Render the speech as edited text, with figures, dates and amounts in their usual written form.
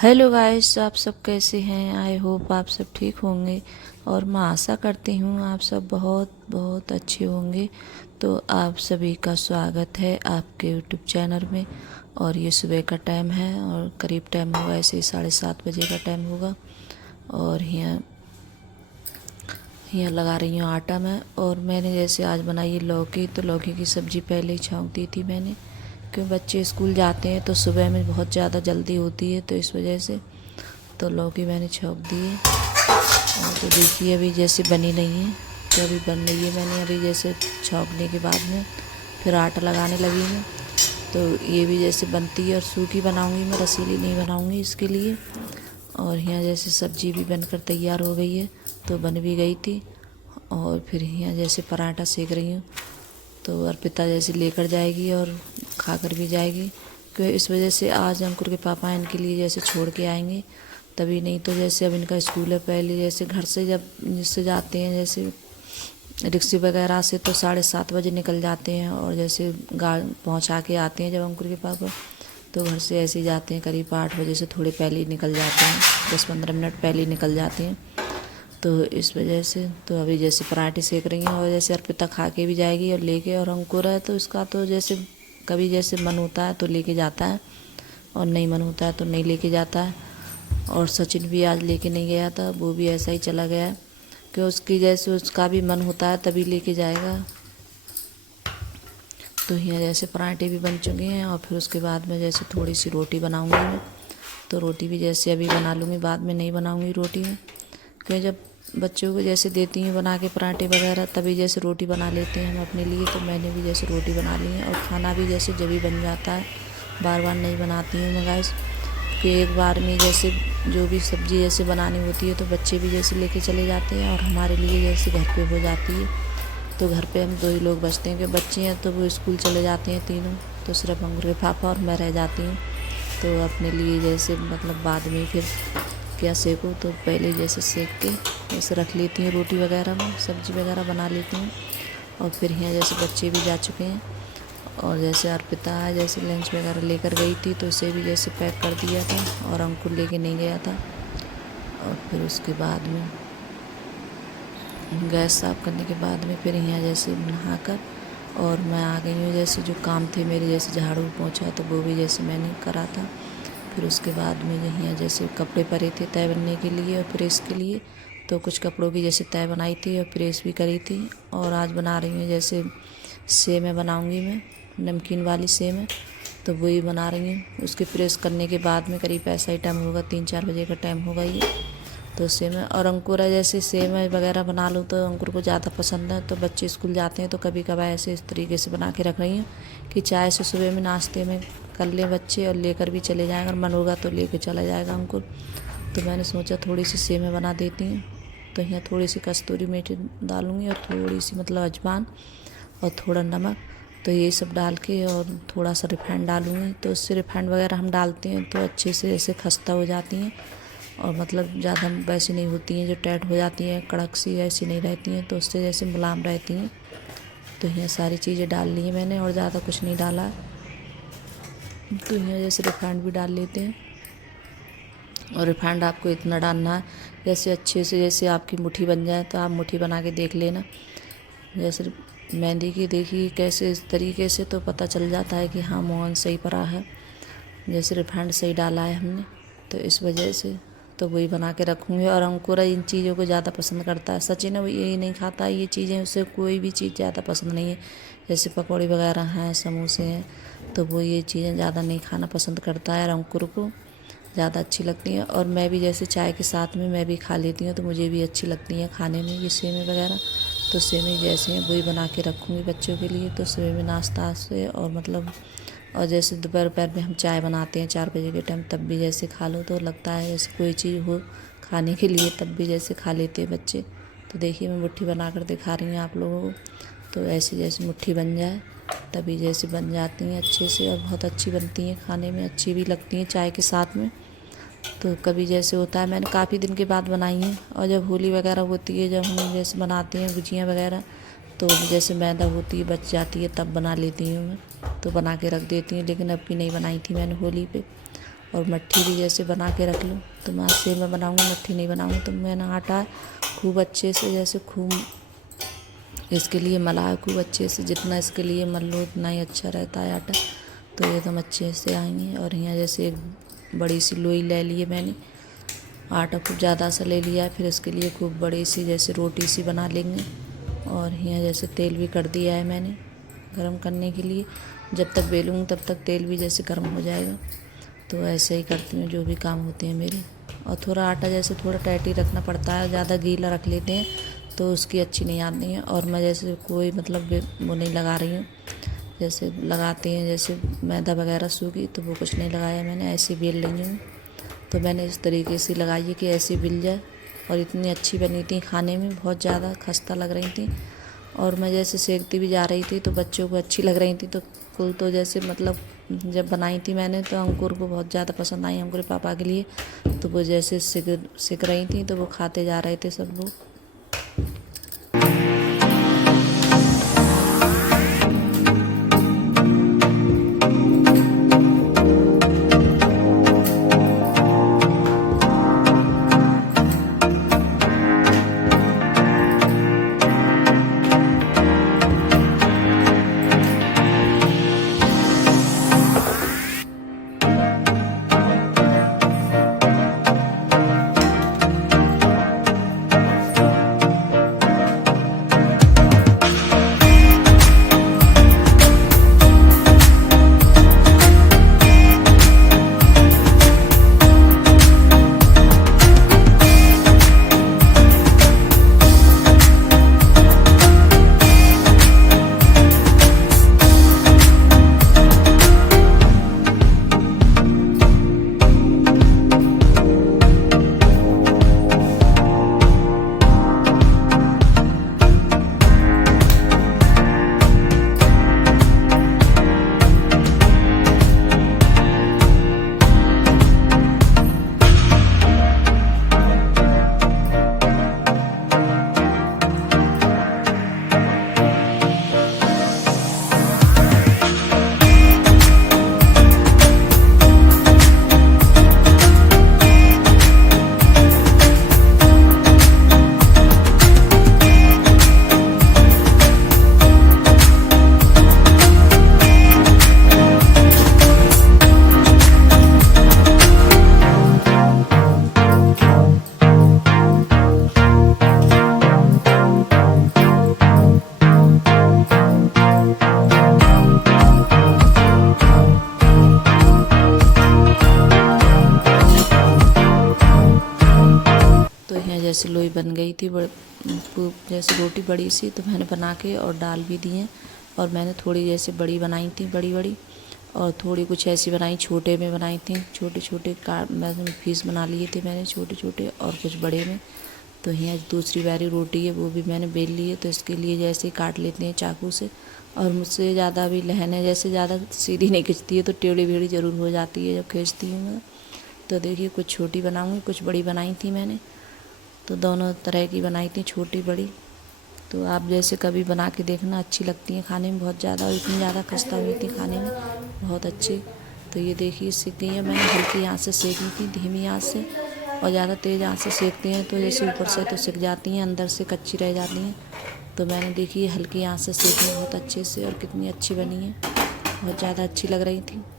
Hello guys, आप सब कैसे हैं। आई होप आप सब ठीक होंगे और मैं आशा करती हूँ आप सब बहुत बहुत अच्छे होंगे। तो आप सभी का स्वागत है आपके यूट्यूब चैनल में। और ये सुबह का टाइम है और करीब टाइम होगा ऐसे ही 7:30 बजे का टाइम होगा। और यहाँ यहाँ लगा रही हूँ आटा मैं। और मैंने जैसे आज बनाई है लौकी, तो लौकी की सब्ज़ी पहले ही छौंक दी थी मैंने, क्यों बच्चे स्कूल जाते हैं तो सुबह में बहुत ज़्यादा जल्दी होती है, तो इस वजह से तो लौकी मैंने छौंक दी है। और तो देखिए अभी जैसे बनी नहीं है, तो अभी बन रही है। मैंने अभी जैसे छौंकने के बाद में फिर आटा लगाने लगी मैं। तो ये भी जैसे बनती है और सूखी बनाऊंगी मैं, रसीली नहीं बनाऊंगी इसके लिए। और यहाँ जैसे सब्जी भी बनकर तैयार हो गई है, तो बन भी गई थी। और फिर यहाँ जैसे पराठा सेक रही हूँ, तो अर्पिता जैसे लेकर जाएगी और खाकर भी जाएगी, क्योंकि इस वजह से आज अंकुर के पापा इनके लिए जैसे छोड़ के आएंगे तभी। नहीं तो जैसे अब इनका स्कूल है, पहले जैसे घर से जब जिससे जाते हैं जैसे रिक्शे वगैरह से, तो 7:30 बजे निकल जाते हैं। और जैसे पहुंचा के आते हैं जब अंकुर के पापा, तो घर से ऐसे ही जाते हैं करीब 8 बजे से थोड़े पहले ही निकल जाते हैं, 10-15 मिनट पहले ही निकल जाते हैं। तो इस वजह से तो अभी जैसे पराठे सेक रही हैं। और जैसे अर्पिता खा के भी जाएगी और लेके, और अंकुर है तो इसका तो जैसे कभी जैसे मन होता है तो लेके जाता है और नहीं मन होता है तो नहीं लेके जाता है। और सचिन भी आज लेके नहीं गया था, वो भी ऐसा ही चला गया, कि उसकी जैसे उसका भी मन होता है तभी लेके जाएगा। तो यहाँ जैसे पराठे भी बन चुके हैं और फिर उसके बाद में जैसे थोड़ी सी रोटी बनाऊंगी मैं। तो रोटी भी जैसे अभी बना लूँगी, बाद में नहीं बनाऊंगी रोटी में, क्योंकि जब बच्चों को जैसे देती हूँ बना के पराठे वगैरह तभी जैसे रोटी बना लेते हैं हम अपने लिए। तो मैंने भी जैसे रोटी बना ली है। और खाना भी जैसे जब भी बन जाता है, बार बार नहीं बनाती हूँ मैं गाइस, कि एक बार में जैसे जो भी सब्ज़ी जैसे बनानी होती है तो बच्चे भी जैसे लेके चले जाते हैं और हमारे लिए जैसे घर पे हो जाती है। तो घर पे हम 2 ही लोग बचते हैं, कि बच्चे हैं तो वो स्कूल चले जाते हैं तीनों, तो सिर्फ अंकुर के पापा और मैं रह जाती हूँ। तो अपने लिए जैसे मतलब बाद में फिर क्या सेकूँ, तो पहले जैसे सेक के जैसे रख लेती हूँ रोटी वगैरह में, सब्ज़ी वगैरह बना लेती हूँ। और फिर यहाँ जैसे बच्चे भी जा चुके हैं। और जैसे अर्पिता जैसे लंच वगैरह लेकर गई थी, तो उसे भी जैसे पैक कर दिया था और अंकुर लेके नहीं गया था। और फिर उसके बाद में गैस साफ़ करने के बाद में फिर यहाँ जैसे नहाकर और मैं आ गई हूँ। जैसे जो काम थे मेरे, जैसे झाड़ू पोंछा तो वो भी जैसे मैंने करा था। फिर उसके बाद में यहाँ जैसे कपड़े पड़े थे तय बनने के लिए और प्रेस के लिए, तो कुछ कपड़ों की जैसे तय बनाई थी और प्रेस भी करी थी। और आज बना रही हूँ जैसे सेवई बनाऊँगी मैं, नमकीन वाली सेवई, तो वही बना रही हूँ। उसके प्रेस करने के बाद में करीब ऐसा ही टाइम होगा, 3-4 बजे का टाइम होगा ये। तो सेवई और अंकुर जैसे सेवई वगैरह बना लूँ तो अंकुर को ज़्यादा पसंद है। तो बच्चे स्कूल जाते हैं तो कभी कभार ऐसे इस तरीके से बना के रख रही हूँ कि चाय से सुबह में नाश्ते में कर लें बच्चे और लेकर भी चले जाएँ, अगर मन होगा तो लेके चला जाएगा अंकुर। तो मैंने सोचा थोड़ी सी सेवई बना देती हूँ। तो यहाँ थोड़ी सी कस्तूरी मेथी डालूँगी और थोड़ी सी मतलब अजवाइन और थोड़ा नमक, तो ये सब डाल के और थोड़ा सा रिफाइंड डालूँगी। तो उससे रिफाइंड वगैरह हम डालते हैं तो अच्छे से ऐसे खस्ता हो जाती हैं और मतलब ज़्यादा वैसी नहीं होती हैं जो टाइट हो जाती हैं, कड़क सी ऐसी नहीं रहती हैं, तो उससे जैसे मुलायम रहती हैं। तो यहाँ सारी चीज़ें डाल ली हैं मैंने और ज़्यादा कुछ नहीं डाला। तो यहाँ जैसे रिफाइंड भी डाल लेते हैं। और रिफाइंड आपको इतना डालना है जैसे अच्छे से जैसे आपकी मुट्ठी बन जाए, तो आप मुट्ठी बना के देख लेना। जैसे मेहंदी की देखी कैसे इस तरीके से, तो पता चल जाता है कि हाँ मोहन सही पड़ा है, जैसे रिफाइंड सही डाला है हमने। तो इस वजह से तो वही बना के रखूँगी। और अंकुर इन चीज़ों को ज़्यादा पसंद करता है। सचिन है वो यही नहीं खाता ये चीज़ें, उसे कोई भी चीज़ ज़्यादा पसंद नहीं है। जैसे पकौड़े वगैरह हैं, समोसे हैं, तो वो ये चीज़ें ज़्यादा नहीं खाना पसंद करता है और अंकुर को ज़्यादा अच्छी लगती हैं। और मैं भी जैसे चाय के साथ में मैं भी खा लेती हूँ, तो मुझे भी अच्छी लगती हैं खाने में ये सेवई वगैरह। तो सेवई जैसे हैं वही बना के रखूँगी बच्चों के लिए। तो सुबह में नाश्ता से और मतलब और जैसे दोपहर में हम चाय बनाते हैं 4 बजे के टाइम, तब भी जैसे खा लो तो लगता है जैसे कोई चीज़ हो खाने के लिए, तब भी जैसे खा लेते हैं बच्चे। तो देखिए मैं मुट्ठी बना कर दिखा रही हूँ आप लोगों को। तो ऐसे जैसे मुट्ठी बन जाए तभी जैसे बन जाती हैं अच्छे से और बहुत अच्छी बनती हैं, खाने में अच्छी भी लगती हैं चाय के साथ में। तो कभी जैसे होता है, मैंने काफ़ी दिन के बाद बनाई है। और जब होली वगैरह होती है, जब हम जैसे बनाते हैं गुजिया वगैरह, तो जैसे मैदा होती है बच जाती है तब बना लेती हूँ मैं, तो बना के रख देती हूँ। लेकिन अब की नहीं बनाई थी मैंने होली पे। और मट्ठी भी जैसे बना के रख लूँ। तो मैं सेव में बनाऊँगी, मट्ठी नहीं बनाऊँगी। तो मैंने आटा खूब अच्छे से जैसे खूब इसके लिए मला खूब अच्छे से, जितना इसके लिए मल लो उतना ही अच्छा रहता है आटा। तो एकदम अच्छे से आएंगे। और यहाँ जैसे एक बड़ी सी लोई ले लिए मैंने, आटा खूब ज़्यादा सा ले लिया है। फिर इसके लिए खूब बड़ी सी जैसे रोटी सी बना लेंगे। और यहाँ जैसे तेल भी कर दिया है मैंने गरम करने के लिए। जब तक बेलूँगी तब तक तेल भी जैसे गर्म हो जाएगा। तो ऐसे ही करती हूँ जो भी काम होते हैं मेरे। और थोड़ा आटा जैसे थोड़ा टाइट ही रखना पड़ता है, ज़्यादा गीला रख लेते हैं तो उसकी अच्छी नहीं आती है। और मैं जैसे कोई मतलब वो नहीं लगा रही हूँ, जैसे लगाते हैं जैसे मैदा वगैरह सूखी, तो वो कुछ नहीं लगाया मैंने, ऐसे बेल रही हूँ। तो मैंने इस तरीके से लगाई है कि ऐसे बिल जाए। और इतनी अच्छी बनी थी, खाने में बहुत ज़्यादा खस्ता लग रही थी। और मैं जैसे सेकती भी जा रही थी तो बच्चों को अच्छी लग रही थी। तो कुल तो जैसे मतलब जब बनाई थी मैंने तो अंकुर को बहुत ज़्यादा पसंद आई, अंकुर पापा के लिए। तो वो जैसे सिक रही थी तो वो खाते जा रहे थे सब लोग। तो यहाँ जैसे लोई बन गई थी जैसे रोटी बड़ी सी, तो मैंने बना के और डाल भी दिए। और मैंने थोड़ी जैसे बड़ी बनाई थी, बड़ी बड़ी, और थोड़ी कुछ ऐसी बनाई छोटे में बनाई थी, छोटे छोटे मैंने पीस बना लिए थे मैंने छोटे छोटे, और कुछ बड़े में। तो यहाँ दूसरी वाली रोटी है वो भी मैंने बेल ली है। तो इसके लिए जैसे ही काट लेते हैं चाकू से। और मुझसे ज़्यादा भी लहन है, जैसे ज़्यादा सीधी नहीं खिंचती है तो टेढ़ी बेढ़ी ज़रूर हो जाती है जब खींचती हूँ मैं। तो देखिए कुछ छोटी बनाऊँगी, कुछ बड़ी बनाई थी मैंने। तो दोनों तरह की बनाई थी, छोटी बड़ी। तो आप जैसे कभी बना के देखना, अच्छी लगती हैं खाने में बहुत ज़्यादा। और इतनी ज़्यादा खस्ता हुई थी खाने में, बहुत अच्छी। तो ये देखिए सीख गई है। मैंने हल्की आँच से सेकी थी, धीमी आँच से। और ज़्यादा तेज़ आँच से सेकते हैं तो जैसे ऊपर से तो सिक जाती हैं, अंदर से कच्ची रह जाती हैं। तो मैंने देखी हल्की आँच से सेकी बहुत अच्छे से, और कितनी अच्छी बनी है, बहुत ज़्यादा अच्छी लग रही थी।